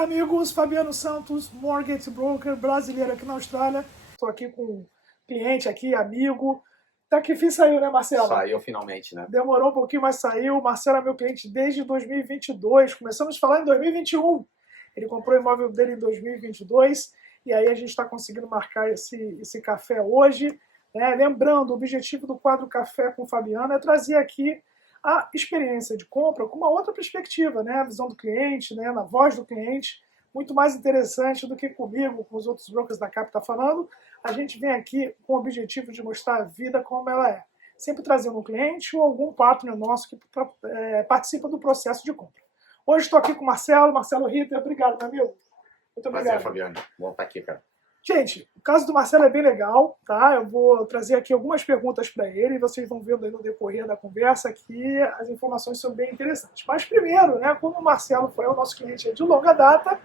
Olá, amigos. Fabiano Santos, Mortgage Broker brasileiro aqui na Austrália. Estou aqui com um cliente aqui, amigo. Tá que fim saiu, né, Marcelo? Saiu finalmente, né? Demorou um pouquinho, mas saiu. O Marcelo é meu cliente desde 2022. Começamos a falar em 2021. Ele comprou o imóvel dele em 2022 e aí a gente está conseguindo marcar esse café hoje. Né? Lembrando, o objetivo do quadro Café com o Fabiano é trazer aqui a experiência de compra com uma outra perspectiva, né? A visão do cliente, né? Na voz do cliente, muito mais interessante do que comigo, com os outros brokers da CAP tá falando. A gente vem aqui com o objetivo de mostrar a vida como ela é, sempre trazendo um cliente ou algum partner nosso que participa do processo de compra. Hoje estou aqui com o Marcelo Ritter. Obrigado, meu amigo. Muito obrigado. Prazer, Fabiano. Bom estar aqui, cara. Gente, o caso do Marcelo é bem legal, tá? Eu vou trazer aqui algumas perguntas para ele e vocês vão vendo aí no decorrer da conversa que as informações são bem interessantes. Mas primeiro, né, como o Marcelo foi o nosso cliente de longa data,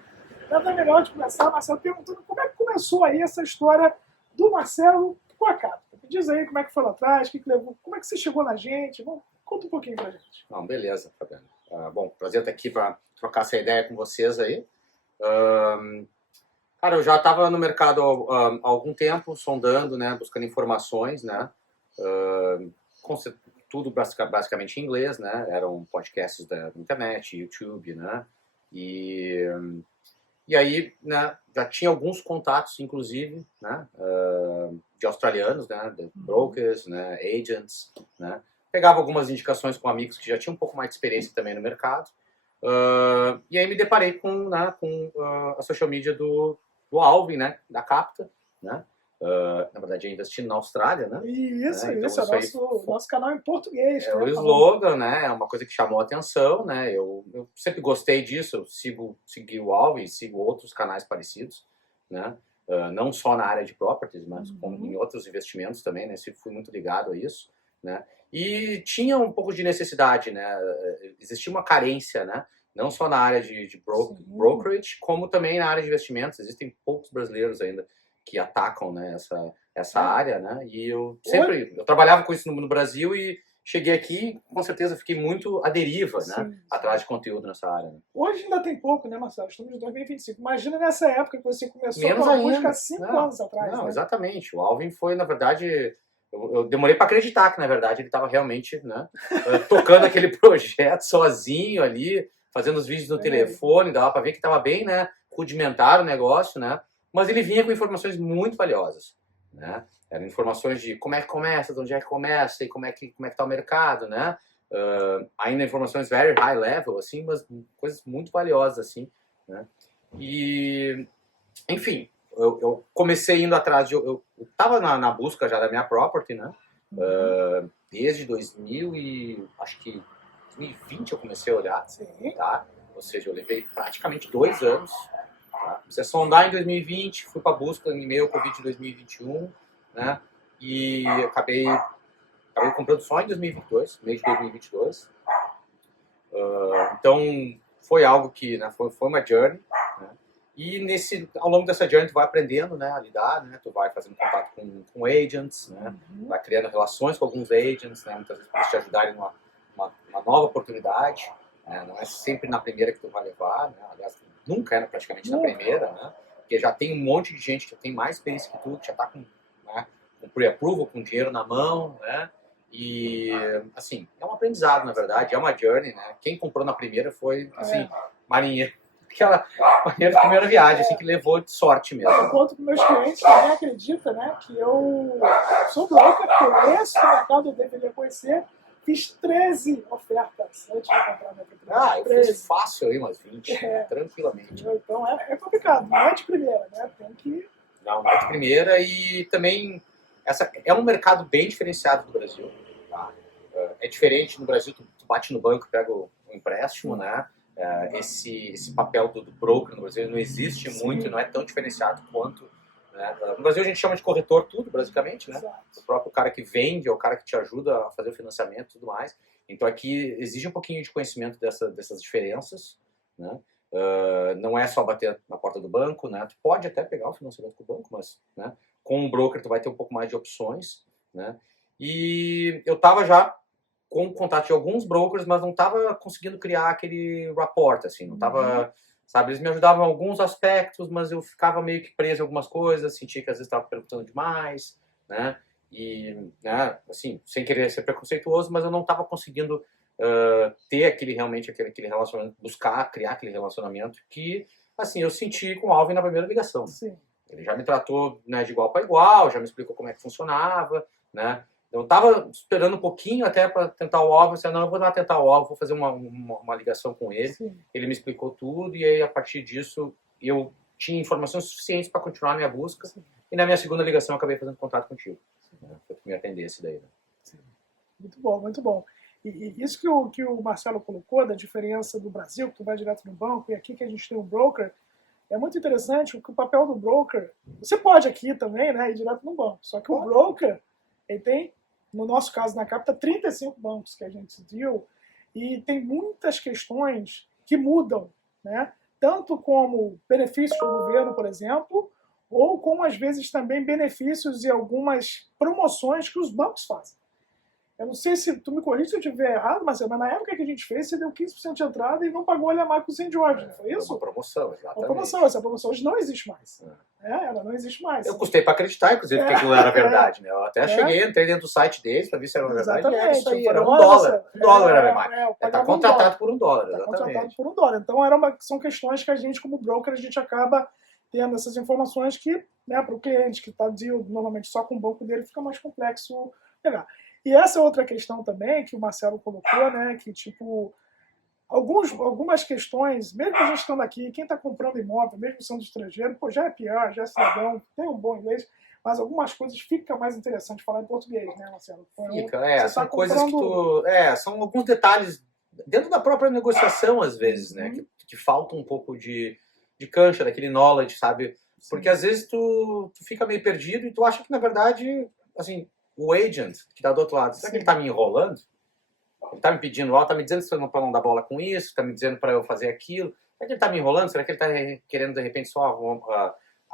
nada melhor de começar, Marcelo, perguntando como é que começou aí essa história do Marcelo com a Capta. Me diz aí como é que foi lá atrás, o que levou, como é que você chegou na gente, conta um pouquinho pra gente. Não, beleza, Fabiano. Bom, prazer estar aqui para trocar essa ideia com vocês aí. Cara, eu já estava no mercado há algum tempo, sondando, né, buscando informações, né, tudo basicamente em inglês, né, eram podcasts da internet, YouTube, né, e aí, né, já tinha alguns contatos, inclusive, né, de australianos, né, de brokers, né, agents, né, pegava algumas indicações com amigos que já tinham um pouco mais de experiência também no mercado, e aí me deparei com a social media do Alvin, né, da Capta, né, na verdade é investindo na Austrália, né. Isso, né? Então, isso é o nosso canal em português. É o slogan, né, é uma coisa que chamou a atenção, né, eu sempre gostei disso, eu segui o Alvin, sigo outros canais parecidos, né, não só na área de properties, mas como em outros investimentos também, né, sempre fui muito ligado a isso, né, e tinha um pouco de necessidade, né, existia uma carência, né, não só na área de brokerage, como também na área de investimentos. Existem poucos brasileiros ainda que atacam, né, essa área, né? E eu trabalhava com isso no Brasil e cheguei aqui, com certeza fiquei muito à deriva, né, atrás de conteúdo nessa área. Né? Hoje ainda tem pouco, né, Marcelo? Estamos em 2025. Imagina nessa época que você começou Menos a ainda, busca há 5 anos atrás. Não, né? Exatamente. O Alvin foi, na verdade, eu demorei para acreditar que, na verdade, ele estava realmente, né, tocando aquele projeto sozinho ali, fazendo os vídeos no telefone, dava para ver que estava bem, né, rudimentar o negócio, né, mas ele vinha com informações muito valiosas, né, eram informações de como é que começa, de onde é que começa e como é que tá o mercado, né, ainda informações very high level, assim, mas coisas muito valiosas, assim, né, e, enfim, eu comecei indo atrás eu estava na busca já da minha property, né, desde 2020 eu comecei a olhar, tá? Ou seja, eu levei praticamente 2 anos. Tá? Comecei a sondar em 2020, fui para a busca em meio ao Covid em 2021, né? E acabei comprando só em 2022, mês de 2022. Então, foi algo que, né, foi uma journey. Né? E ao longo dessa journey tu vai aprendendo, né, a lidar, né? Tu vai fazendo contato com agents, né? Vai criando relações com alguns agents, né? Muitas vezes para te ajudarem numa nova oportunidade, né? Não é sempre na primeira que tu vai levar, né? Aliás, nunca é praticamente na primeira, né? Porque já tem um monte de gente que tem mais experiência que tu, que já está com pre-approval, com dinheiro na mão, né? E, assim, é um aprendizado, na verdade, é uma journey, né? Quem comprou na primeira foi, assim, marinheiro. Aquela marinheiro de primeira viagem, assim, que levou de sorte mesmo. Eu conto com meus clientes, também acredita, né? Que eu sou broker, conheço o mercado, eu deveria conhecer. Fiz 13 ofertas antes de comprar minha propriedade. Eu fiz fácil aí umas 20, tranquilamente. Então é complicado, não é de primeira, né? Tem que... Não é de primeira e também essa é um mercado bem diferenciado do Brasil. Tá? É diferente no Brasil, tu bate no banco, pega o empréstimo, né? Esse papel do broker no Brasil não existe muito, não é tão diferenciado quanto... Né? No Brasil a gente chama de corretor tudo, basicamente, né? O próprio cara que vende é o cara que te ajuda a fazer o financiamento e tudo mais. Então aqui exige um pouquinho de conhecimento dessas diferenças, né? Não é só bater na porta do banco, né? Tu pode até pegar o financiamento com o banco, mas, né, com um broker tu vai ter um pouco mais de opções, né? E eu estava já com contato de alguns brokers, mas não estava conseguindo criar aquele rapport, assim, não estava sabe? Eles me ajudavam em alguns aspectos, mas eu ficava meio que preso em algumas coisas, sentia que às vezes estava perguntando demais, né? E, né, assim, sem querer ser preconceituoso, mas eu não estava conseguindo ter realmente aquele relacionamento, buscar, criar aquele relacionamento que, assim, eu senti com o Alvin na primeira ligação. Sim. Ele já me tratou, né, de igual para igual, já me explicou como é que funcionava, né? Eu estava esperando um pouquinho até para tentar o Alvin, eu disse, não, eu vou lá tentar o Alvin, vou fazer uma ligação com ele. Sim. Ele me explicou tudo e aí, a partir disso, eu tinha informações suficientes para continuar a minha busca. Sim. E na minha segunda ligação eu acabei fazendo contato contigo. Né? Foi que me atendesse daí. Né? Sim. Muito bom, muito bom. E isso que o Marcelo colocou, da diferença do Brasil, que tu vai direto no banco, e aqui que a gente tem um broker, é muito interessante porque o papel do broker, você pode aqui também, né, ir direto no banco, só que o broker, ele tem, no nosso caso na Capta, 35 bancos que a gente viu, e tem muitas questões que mudam, né, tanto como benefícios do governo, por exemplo, ou como às vezes também benefícios e algumas promoções que os bancos fazem. Eu não sei se tu me corrige se eu estiver errado, mas na época que a gente fez, você deu 15% de entrada e não pagou a Marco St. George, não foi isso? Uma promoção, exatamente. Uma promoção, essa promoção hoje não existe mais. Ela não existe mais. Eu custei para acreditar, inclusive, que aquilo era verdade. Né? Eu até cheguei, entrei dentro do site deles para ver se era verdade. Exatamente. Era isso aí, era $1. $1 era a marca. Está contratado por $1, exatamente. Está contratado por $1. Então, são questões que a gente, como broker, a gente acaba tendo essas informações que, né, para o cliente que está normalmente só com o banco dele, fica mais complexo pegar. E essa é outra questão também que o Marcelo colocou, né, que tipo, algumas questões, mesmo a gente estando aqui, quem está comprando imóvel, mesmo sendo estrangeiro, pô, já é PR, já é cidadão, tem um bom inglês, mas algumas coisas fica mais interessante falar em português, né, Marcelo? Fica, são coisas que tu... são alguns detalhes dentro da própria negociação, às vezes, né, que falta um pouco de cancha, daquele knowledge, sabe? Porque às vezes tu fica meio perdido e tu acha que, na verdade, assim, o agent que está do outro lado, será que ele está me enrolando? Ele está me pedindo, está me dizendo para não dar bola com isso, está me dizendo para eu fazer aquilo. Será que ele está me enrolando? Será que ele está querendo, de repente, só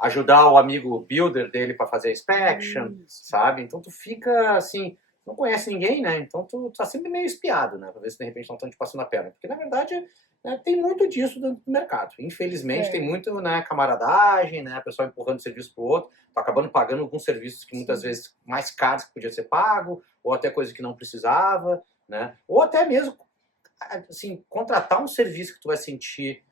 ajudar o amigo builder dele para fazer a inspection, sabe? Então tu fica, assim, não conhece ninguém, né? Então tu tá sempre meio espiado, né? Para ver se, de repente, não estão te passando a perna. Porque, na verdade, né, tem muito disso dentro do mercado. Infelizmente, tem muito, né, camaradagem, né? O pessoal empurrando serviço pro outro. Tá acabando pagando alguns serviços que muitas vezes mais caros que podia ser pago, ou até coisa que não precisava, né? Ou até mesmo, assim, contratar um serviço que tu vai sentir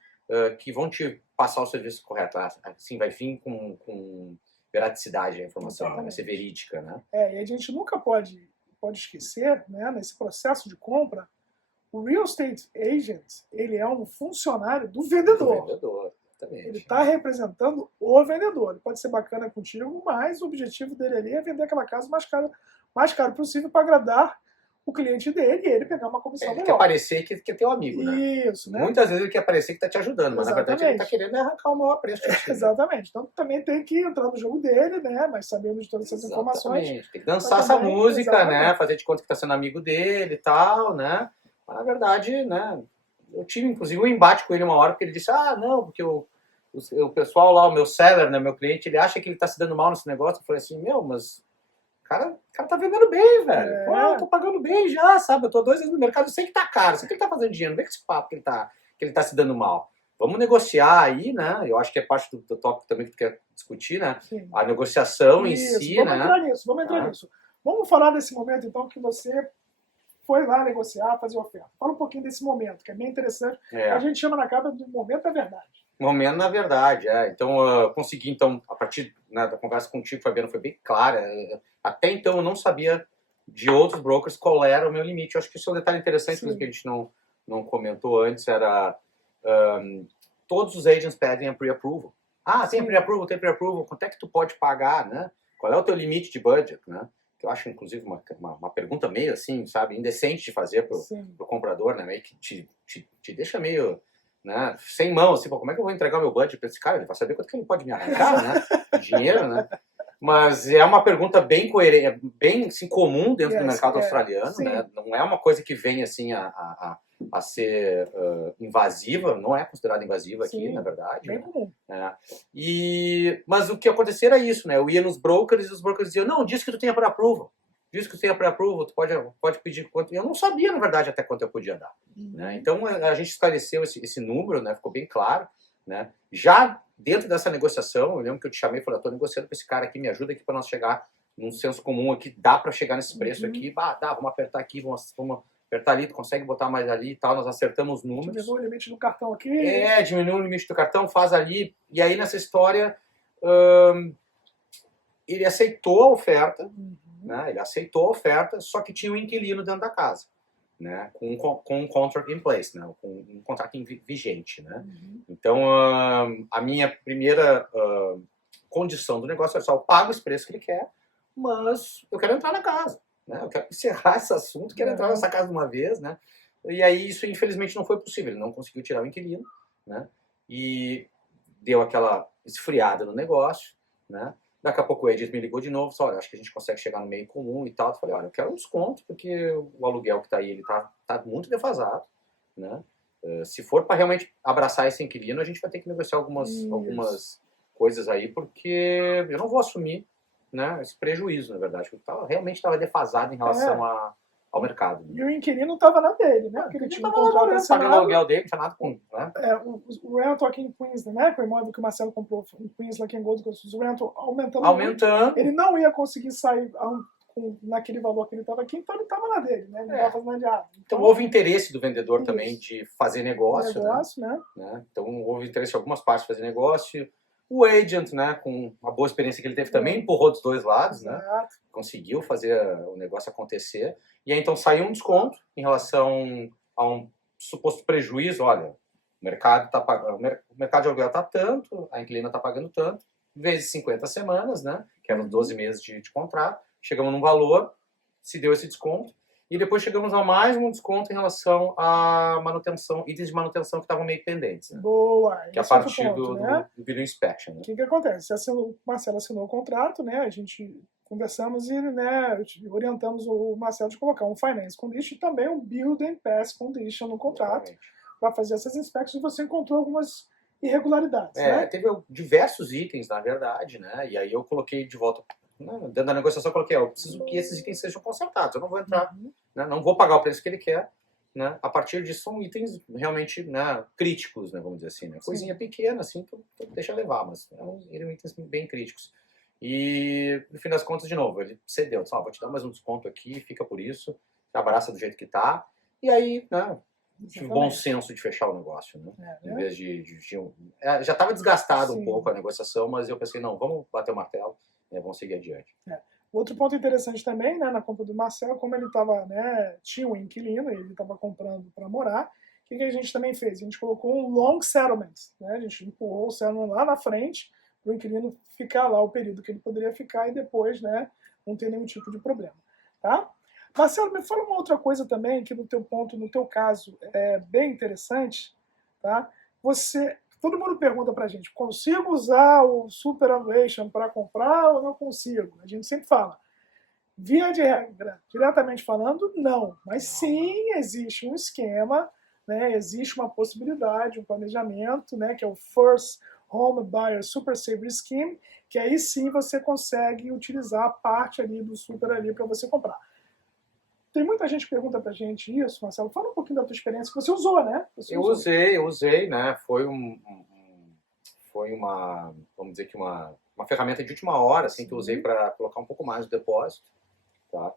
que vão te passar o serviço correto. Assim, vai vir com veraticidade a informação, vai ser verídica, né? E a gente nunca pode esquecer, né, nesse processo de compra, o real estate agent, ele é um funcionário do vendedor. Do vendedor. Ele está representando o vendedor. Ele pode ser bacana contigo, mas o objetivo dele ali é vender aquela casa mais caro possível para agradar o cliente dele e ele pegar uma comissão melhor. Ele quer parecer que é teu amigo, né? Isso, né? Muitas vezes ele quer parecer que está te ajudando, mas Exatamente. na verdade ele está querendo arrancar o maior preço. Exatamente. Então também tem que entrar no jogo dele, né? Mas sabendo de todas essas informações. Tem que dançar essa música, né? Fazer de conta que está sendo amigo dele e tal, né? Mas na verdade, né? Eu tive inclusive um embate com ele uma hora, porque ele disse, não, porque o pessoal lá, o meu seller, né, meu cliente, ele acha que ele está se dando mal nesse negócio. Eu falei assim, mas o cara tá vendendo bem, velho. Pô, eu tô pagando bem já, sabe? Eu tô 2 anos no mercado, eu sei que tá caro, eu sei que ele tá fazendo dinheiro, não vem com esse papo que ele tá se dando mal. Vamos negociar aí, né? Eu acho que é parte do tópico também que tu quer discutir, né? Sim. A negociação em si, vamos né? Vamos entrar nisso. Vamos falar desse momento, então, que você foi lá negociar, fazer oferta. Fala um pouquinho desse momento, que é bem interessante. A gente chama na capa do momento da verdade. Momento na verdade, Então, eu consegui, então, a partir da conversa contigo, Fabiano, foi bem clara. Até então, eu não sabia de outros brokers qual era o meu limite. Eu acho que isso é um detalhe interessante, que a gente não comentou antes, era todos os agents pedem a pre-approval. Tem pre-approval, quanto é que tu pode pagar, né? Qual é o teu limite de budget, né? Que eu acho, inclusive, uma pergunta meio assim, sabe, indecente de fazer pro comprador, né? Meio que te deixa meio, né, sem mão, assim, como é que eu vou entregar o meu budget para esse cara? Ele vai saber quanto que ele pode me arrancar, né? Dinheiro, né? Mas é uma pergunta bem coerente, bem assim, comum dentro do mercado australiano, né? Não é uma coisa que vem assim a ser invasiva, não é considerada invasiva aqui, na verdade. Bem comum. Né? Mas o que acontecia era isso, né? Eu ia nos brokers e os brokers diziam, não, diz que tu tenha pré-approval. Diz que tu tenha pré-approval, tu pode pedir quanto. Eu não sabia, na verdade, até quanto eu podia dar. Né? Então a gente esclareceu esse número, né? Ficou bem claro. né? Já dentro dessa negociação, eu lembro que eu te chamei e falei, estou negociando com esse cara aqui, me ajuda aqui para nós chegar num senso comum aqui, dá para chegar nesse preço aqui, dá, vamos apertar aqui, vamos apertar ali, tu consegue botar mais ali e tal, nós acertamos os números. Diminui o limite do cartão aqui. Diminui o limite do cartão, faz ali, e aí nessa história ele aceitou a oferta, né? Ele aceitou a oferta, só que tinha um inquilino dentro da casa, né? Com um contract in place, né? Com um contrato vigente, né? Então, a minha primeira condição do negócio é só, eu pago esse preço que ele quer, mas eu quero entrar na casa, né? Eu quero encerrar esse assunto, quero entrar nessa casa de uma vez, né? E aí isso, infelizmente, não foi possível. Ele não conseguiu tirar o inquilino, né? E deu aquela esfriada no negócio, né? Daqui a pouco o agent me ligou de novo, só, olha, acho que a gente consegue chegar no meio comum e tal. Eu falei, olha, eu quero um desconto, porque o aluguel que está aí, ele tá muito defasado, né? Se for para realmente abraçar esse inquilino, a gente vai ter que negociar algumas coisas aí, porque eu não vou assumir, né, esse prejuízo, na verdade, porque realmente estava defasado em relação ao mercado. Né? E o inquilino estava na dele, né? Porque ele tinha um contrato assinado. Pagando o aluguel dele, não tinha nada com... Né? O rental aqui em Queensland, né? Com o imóvel que o Marcelo comprou em Queensland, aqui em Gold Coast, o rental aumentando. Aumentando. Ele não ia conseguir sair naquele valor que ele estava aqui, então ele estava na dele, né? Ele não estava fazendo nada de errado. Então houve interesse do vendedor também de fazer negócio. Né? Então houve interesse de algumas partes de fazer negócio. O agent, né, com a boa experiência que ele teve também, empurrou dos dois lados, né? Conseguiu fazer o negócio acontecer. E aí então saiu um desconto em relação a um suposto prejuízo. Olha, o mercado de aluguel está tanto, a inquilina está pagando tanto, vezes 50 semanas, né? Que eram 12 meses de contrato. Chegamos num valor, se deu esse desconto. E depois chegamos a mais um desconto em relação à manutenção, itens de manutenção que estavam meio pendentes. Né? Boa! Que é a partir do video inspection. Né? O que acontece? O Marcelo assinou o contrato, né? A gente conversamos e, né, orientamos o Marcelo de colocar um finance condition e também um build and pass condition no contrato para fazer essas inspecções. E você encontrou algumas irregularidades. Né? Teve diversos itens, na verdade, né? E aí eu coloquei de volta. Dentro da negociação eu coloquei, eu preciso que esses itens sejam consertados, eu não vou entrar, né, não vou pagar o preço que ele quer, né, a partir disso são itens realmente, né, críticos, né, vamos dizer assim, né, coisinha pequena, assim, tu deixa levar, mas eram itens bem críticos. E no fim das contas, de novo, ele cedeu, disse, vou te dar mais um desconto aqui, fica por isso, abraça do jeito que tá, e aí, né, tive bom senso de fechar o negócio, né, em vez já estava desgastado um pouco a negociação, mas eu pensei, não, vamos bater o martelo, vão seguir adiante. Outro ponto interessante também, né, na compra do Marcelo, como ele estava, né, tinha um inquilino, ele estava comprando para morar, o que a gente também fez? A gente colocou um long settlement, né, a gente empurrou o settlement lá na frente, para o inquilino ficar lá o período que ele poderia ficar e depois, né, não ter nenhum tipo de problema, tá? Marcelo, me fala uma outra coisa também, que no teu ponto, no teu caso, é bem interessante, tá? Todo mundo pergunta pra gente, consigo usar o Superannuation para comprar ou não consigo? A gente sempre fala, via de regra, diretamente falando, não. Mas sim, existe um esquema, né? Existe uma possibilidade, um planejamento, né? Que é o First Home Buyer Super Saver Scheme, que aí sim você consegue utilizar a parte ali do Super ali para você comprar. Tem muita gente que pergunta pra gente isso, Marcelo. Fala um pouquinho da tua experiência, que você usou, né? Eu usei, né? Foi uma, vamos dizer que uma ferramenta de última hora, assim, que eu usei para colocar um pouco mais de depósito, tá?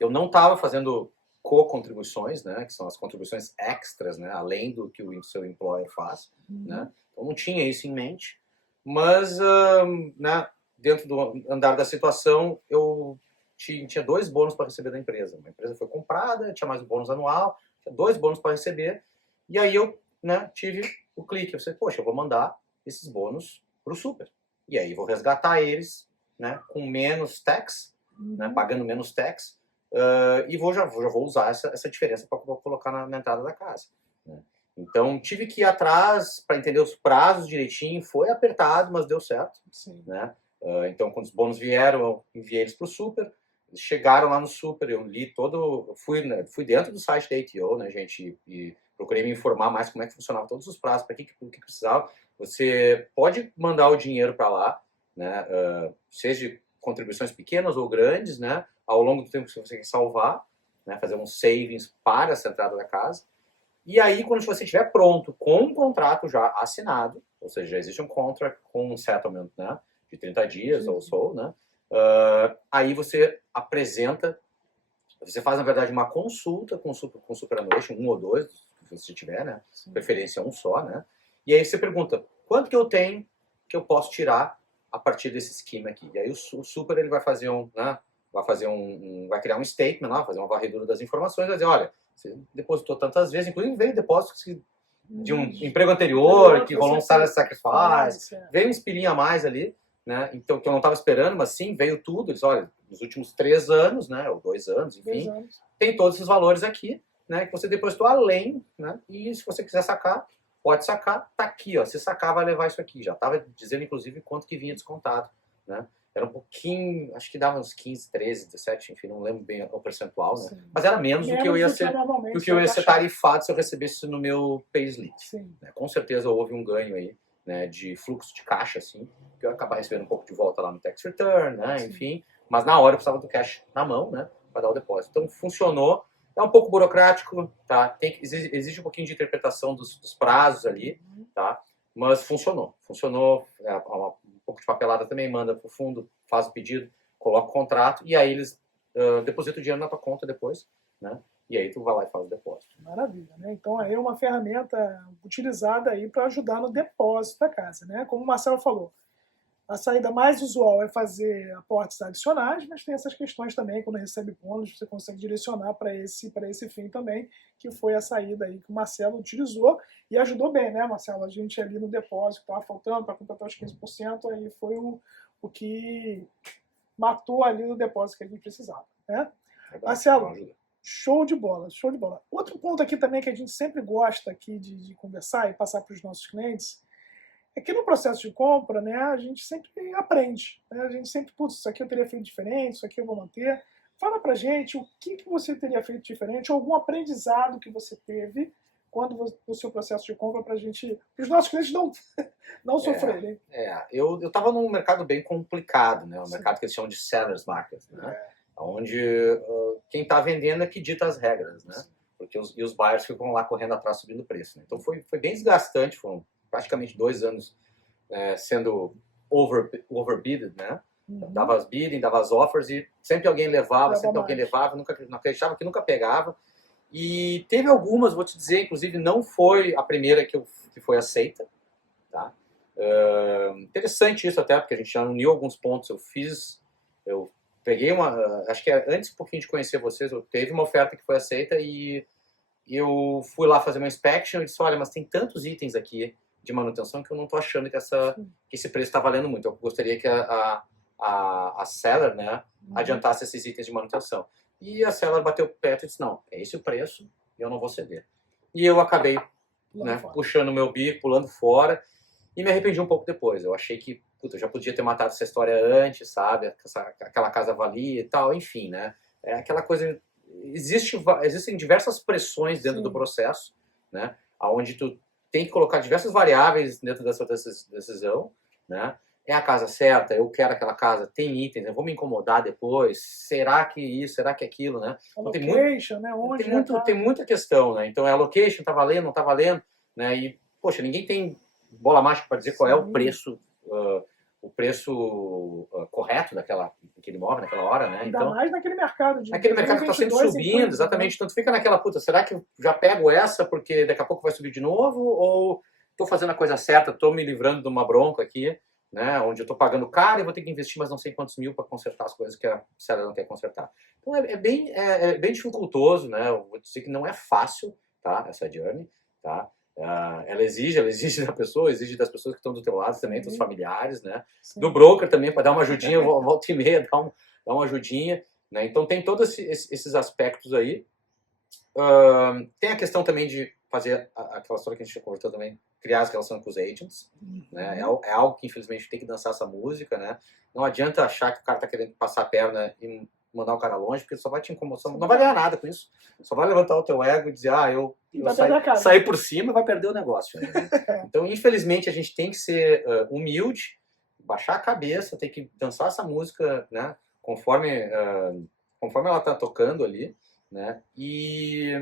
Eu não estava fazendo co-contribuições, né? Que são as contribuições extras, né? Além do que o seu employer faz, né? Então não tinha isso em mente, mas, né? Dentro do andar da situação, eu tinha 2 bônus para receber da empresa. A empresa foi comprada, tinha mais um bônus anual, tinha 2 bônus para receber, e aí eu, né, tive o clique. Eu falei, poxa, eu vou mandar esses bônus para o Super. E aí vou resgatar eles, né, com menos tax, né, pagando menos tax, e já vou usar essa diferença para colocar na entrada da casa. Né. Então tive que ir atrás para entender os prazos direitinho, foi apertado, mas deu certo. Né. Então quando os bônus vieram, eu enviei eles para o Super. Eles chegaram lá no Super, eu li fui dentro do site da ATO, né, gente, e procurei me informar mais como é que funcionava todos os prazos, para que precisava. Você pode mandar o dinheiro para lá, né, seja contribuições pequenas ou grandes, né, ao longo do tempo que você consegue salvar, né, fazer um savings para essa entrada da casa. E aí, quando você estiver pronto com um contrato já assinado, ou seja, já existe um contract com um settlement, né, de 30 dias ou so, né, aí você apresenta, você faz, na verdade, uma consulta com o Superannuation, um ou dois, se você tiver, né, preferência um só, né, e aí você pergunta, quanto que eu tenho que eu posso tirar a partir desse esquema aqui? E aí o Super, ele vai fazer vai criar um statement lá, fazer uma varredura das informações, vai dizer, olha, você depositou tantas vezes, inclusive veio depósitos de um emprego anterior, que rolou um salary sacrifice, veio um espirinho a mais ali, né? Então, que eu não estava esperando, mas sim, veio tudo. Eles, olha, nos últimos 3 anos, né, ou 2 anos, enfim, tem todos esses valores aqui, né, que você depositou além, né, e se você quiser sacar, pode sacar, tá aqui, ó, se sacar vai levar isso aqui. Já estava dizendo, inclusive, quanto que vinha descontado, né? Era um pouquinho, acho que dava uns 15, 13, 17, enfim, não lembro bem o percentual, né? Sim. Mas era menos do que eu ia ser tarifado se eu recebesse isso no meu payslip. Né? Com certeza houve um ganho aí, né, de fluxo de caixa, assim, que eu ia acabar recebendo um pouco de volta lá no tax return, né, enfim. Mas na hora eu precisava do cash na mão, né, para dar o depósito. Então funcionou. É um pouco burocrático, tá? Exige um pouquinho de interpretação dos prazos ali, tá? Mas funcionou. Funcionou. Um pouco de papelada também, manda pro fundo, faz o pedido, coloca o contrato e aí eles depositam o dinheiro na tua conta depois, né? E aí tu vai lá e faz o depósito. Maravilha, né? Então aí é uma ferramenta utilizada aí para ajudar no depósito da casa, né? Como o Marcelo falou, a saída mais usual é fazer aportes adicionais, mas tem essas questões também, quando recebe bônus, você consegue direcionar para esse fim também, que foi a saída aí que o Marcelo utilizou e ajudou bem, né, Marcelo? A gente ali no depósito estava faltando para completar os 15%, aí foi o que matou ali no depósito que a gente precisava, né? Marcelo, show de bola, show de bola. Outro ponto aqui também que a gente sempre gosta aqui de conversar e passar para os nossos clientes é que no processo de compra, né, a gente sempre aprende. Né? A gente sempre, putz, isso aqui eu teria feito diferente, isso aqui eu vou manter. Fala pra gente o que você teria feito diferente, ou algum aprendizado que você teve quando o seu processo de compra para os nossos clientes não sofrerem. Eu estava num mercado bem complicado, né? Um mercado que eles chamam de seller's market, né? Onde quem está vendendo é que dita as regras, né? Porque os buyers ficam lá correndo atrás subindo o preço. Né? Então foi bem desgastante, foram praticamente 2 anos sendo overbidded, né? Dava as bidding, dava as offers e sempre alguém levava, alguém levava, nunca acreditava que nunca pegava. E teve algumas, vou te dizer, inclusive não foi a primeira que foi aceita, tá? Interessante isso até, porque a gente já uniu alguns pontos. Eu peguei acho que antes um pouquinho de conhecer vocês, teve uma oferta que foi aceita e eu fui lá fazer uma inspection e disse, olha, mas tem tantos itens aqui de manutenção que eu não estou achando que esse preço está valendo muito. Eu gostaria que a seller, né, adiantasse esses itens de manutenção. E a seller bateu o pé e disse, não, é esse o preço e eu não vou ceder. E eu acabei puxando o meu bico, pulando fora e me arrependi um pouco depois. Eu achei que, puta, eu já podia ter matado essa história antes, sabe? Aquela casa valia e tal, enfim, né? É aquela coisa... Existem diversas pressões dentro do processo, né? Onde tu tem que colocar diversas variáveis dentro dessa decisão, né? É a casa certa, eu quero aquela casa, tem itens, eu vou me incomodar depois, será que isso, será que aquilo, né? Então, location, né? Onde tem muita questão, né? Então, a location tá valendo, não tá valendo, né? E, poxa, ninguém tem bola mágica para dizer qual é o preço correto daquele imóvel naquela hora, né? Ainda mais naquele mercado. Naquele mercado que está sempre subindo, exatamente. Então, tu fica naquela, puta, será que eu já pego essa porque daqui a pouco vai subir de novo? Ou estou fazendo a coisa certa, estou me livrando de uma bronca aqui, né? Onde eu estou pagando caro e vou ter que investir mais não sei quantos mil para consertar as coisas que a seller não quer consertar. Então, é bem dificultoso, né? Eu vou dizer que não é fácil, tá? Essa journey, tá? Ela exige da pessoa, exige das pessoas que estão do teu lado também, dos familiares, né? Do broker também, para dar uma ajudinha, volta e meia, dar uma ajudinha, né? Então tem todos esses aspectos aí. Tem a questão também de fazer aquela história que a gente já conversou também, criar as relações com os agents, né? É algo que infelizmente tem que dançar essa música, né? Não adianta achar que o cara tá querendo passar a perna e mandar o cara longe, porque só vai te incomodar, não vai ganhar nada com isso. Só vai levantar o teu ego e dizer, eu saí por cima e vai perder o negócio. Né? Então, infelizmente, a gente tem que ser humilde, baixar a cabeça, tem que dançar essa música, né? Conforme ela tá tocando ali, né? E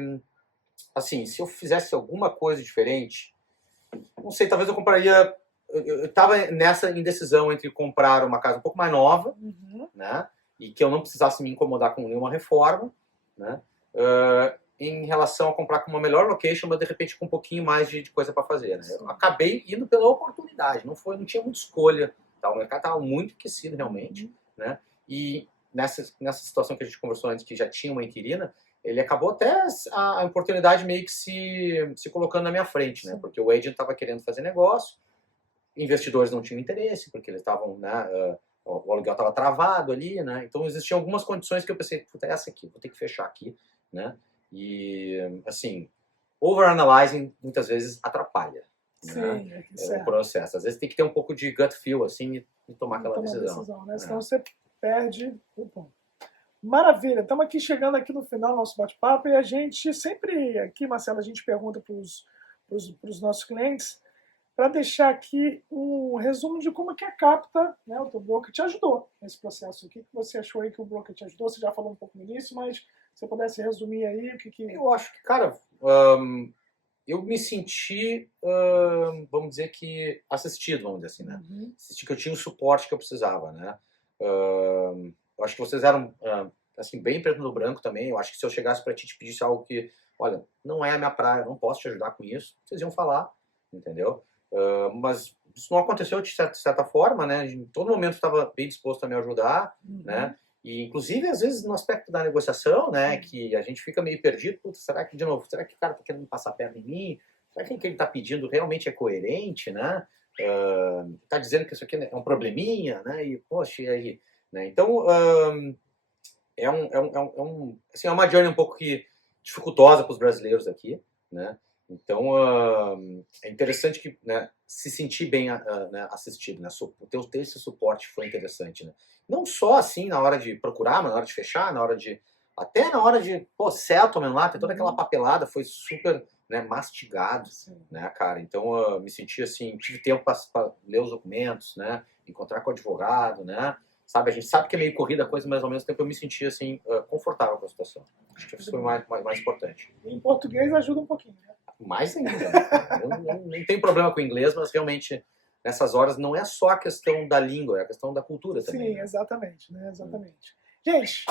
assim, se eu fizesse alguma coisa diferente, não sei, talvez eu compraria. Eu estava nessa indecisão entre comprar uma casa um pouco mais nova, né? E que eu não precisasse me incomodar com nenhuma reforma, né? Em relação a comprar com uma melhor location, mas de repente com um pouquinho mais de coisa para fazer. Né? Eu acabei indo pela oportunidade, não tinha muita escolha. Tá? O mercado estava muito aquecido realmente, né? E nessa situação que a gente conversou antes, que já tinha uma inquilina, ele acabou até a oportunidade meio que se colocando na minha frente, né? Porque o agent estava querendo fazer negócio, investidores não tinham interesse, porque eles estavam, né, o aluguel estava travado ali, né? Então existiam algumas condições que eu pensei, puta, essa aqui, vou ter que fechar aqui, né? E, assim, overanalyzing muitas vezes atrapalha. Sim, Né? é O processo. Às vezes tem que ter um pouco de gut feel, assim, e tomar aquela decisão. né? Senão você perde o ponto. Maravilha, estamos aqui chegando aqui no final do nosso bate-papo e a gente sempre aqui, Marcelo, a gente pergunta para os nossos clientes para deixar aqui um resumo de como que a Capta, né, o teu broker, te ajudou nesse processo. O que você achou aí que o broker te ajudou? Você já falou um pouco no início, mas se você pudesse resumir aí o que... Eu acho que, cara, eu me senti, vamos dizer que, assistido, vamos dizer assim, né? Senti que eu tinha o suporte que eu precisava, né? Eu acho que vocês eram, assim, bem preto no branco também. Eu acho que se eu chegasse para ti e te pedisse algo que, olha, não é a minha praia, não posso te ajudar com isso, vocês iam falar, entendeu? Mas isso não aconteceu de certa forma, né? Em todo momento estava bem disposto a me ajudar, né? E, inclusive, às vezes, no aspecto da negociação, né, que a gente fica meio perdido, putz, será que, de novo, será que o cara está querendo passar a perna em mim? Será que o que ele está pedindo realmente é coerente, né? Está dizendo que isso aqui é um probleminha, né? E, poxa, e aí? Né? Então, assim, é uma journey um pouco dificultosa para os brasileiros aqui, né? Então, é interessante que, né, se sentir bem né, assistido, né? Ter esse suporte foi interessante, né? Não só assim na hora de procurar, mas na hora de fechar, até na hora de, settlement lá, ter toda aquela papelada, foi super, né, mastigado, né, cara? Então, me senti assim, tive tempo para ler os documentos, né? Encontrar com o advogado, né? Sabe, a gente sabe que é meio corrida a coisa, mas ao mesmo tempo eu me senti assim, confortável com a situação. Acho que isso foi mais importante. Em português ajuda um pouquinho, né? Mais ainda. Eu não tenho problema com o inglês, mas realmente nessas horas não é só a questão da língua, é a questão da cultura também. Sim, né? Exatamente, né? Exatamente. Gente,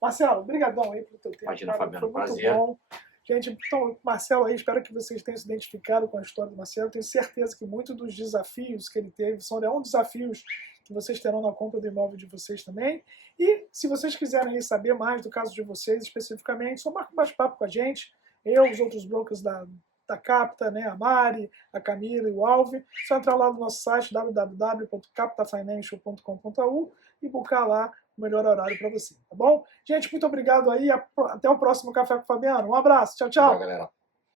Marcelo, brigadão aí pelo teu tempo. Imagina, Fabiano, foi muito prazer. bom. Gente, então, Marcelo aí, espero que vocês tenham se identificado com a história do Marcelo. Tenho certeza que muitos dos desafios que ele teve são desafios que vocês terão na compra do imóvel de vocês também. E se vocês quiserem saber mais do caso de vocês especificamente, só marca um bate-papo com a gente. Eu, os outros brokers da Capta, né, a Mari, a Camila e o Alve. Só entrar lá no nosso site www.captafinancial.com.au e buscar lá o melhor horário para você, tá bom? Gente, muito obrigado aí. Até o próximo Café com o Fabiano. Um abraço. Tchau, tchau. Tchau, galera.